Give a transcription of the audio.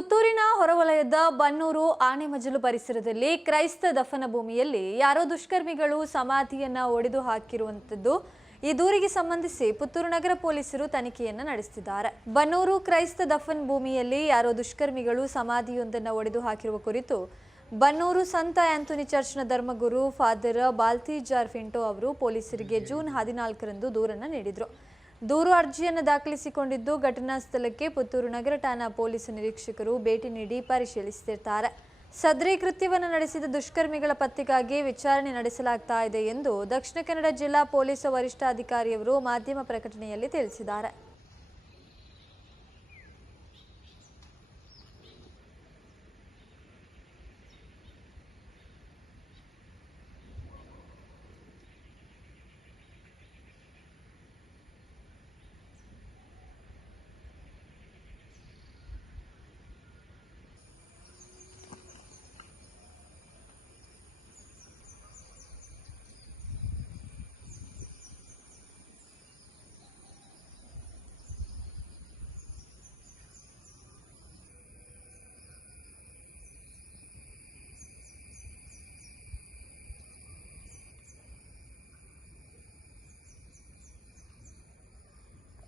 ಪುತ್ತೂರಿನ ಹೊರವಲಯದ ಬನ್ನೂರು ಆನೆಮಜಲು ಪರಿಸರದಲ್ಲಿ ಕ್ರೈಸ್ತ ದಫನ ಭೂಮಿಯಲ್ಲಿ ಯಾರೋ ದುಷ್ಕರ್ಮಿಗಳು ಸಮಾಧಿಯನ್ನ ಒಡೆದು ಹಾಕಿರುವಂಥದ್ದು ಈ ದೂರಿಗೆ ಸಂಬಂಧಿಸಿ ಪುತ್ತೂರು ನಗರ ಪೊಲೀಸರು ತನಿಖೆಯನ್ನ ನಡೆಸುತ್ತಿದ್ದಾರೆ ಬನ್ನೂರು ಕ್ರೈಸ್ತ ದಫನ್ ಭೂಮಿಯಲ್ಲಿ ಯಾರೋ ದುಷ್ಕರ್ಮಿಗಳು ಸಮಾಧಿಯೊಂದನ್ನು ಒಡೆದು ಹಾಕಿರುವ ಕುರಿತು ಬನ್ನೂರು ಸಂತ ಆಂಥೋನಿ ಚರ್ಚ್ನ ಧರ್ಮಗುರು ಫಾದರ್ ಬಾಲ್ತಿ ಜಾರ್ಫಿಂಟೋ ಅವರು ಪೊಲೀಸರಿಗೆ ಜೂನ್ ಹದಿನಾಲ್ಕರಂದು ದೂರನ್ನ ನೀಡಿದರು. ದೂರು ಅರ್ಜಿಯನ್ನು ದಾಖಲಿಸಿಕೊಂಡಿದ್ದು ಘಟನಾ ಸ್ಥಳಕ್ಕೆ ಪುತ್ತೂರು ನಗರ ಠಾಣಾ ಪೊಲೀಸ್ ನಿರೀಕ್ಷಕರು ಭೇಟಿ ನೀಡಿ ಪರಿಶೀಲಿಸುತ್ತಿದ್ದಾರೆ. ಸದ್ರಿ ಕೃತ್ಯವನ್ನು ನಡೆಸಿದ ದುಷ್ಕರ್ಮಿಗಳ ಪತ್ತೆಗಾಗಿ ವಿಚಾರಣೆ ನಡೆಸಲಾಗ್ತಾ ಇದೆ ಎಂದು ದಕ್ಷಿಣ ಕನ್ನಡ ಜಿಲ್ಲಾ ಪೊಲೀಸ್ ವರಿಷ್ಠಾಧಿಕಾರಿಯವರು ಮಾಧ್ಯಮ ಪ್ರಕಟಣೆಯಲ್ಲಿ ತಿಳಿಸಿದ್ದಾರೆ.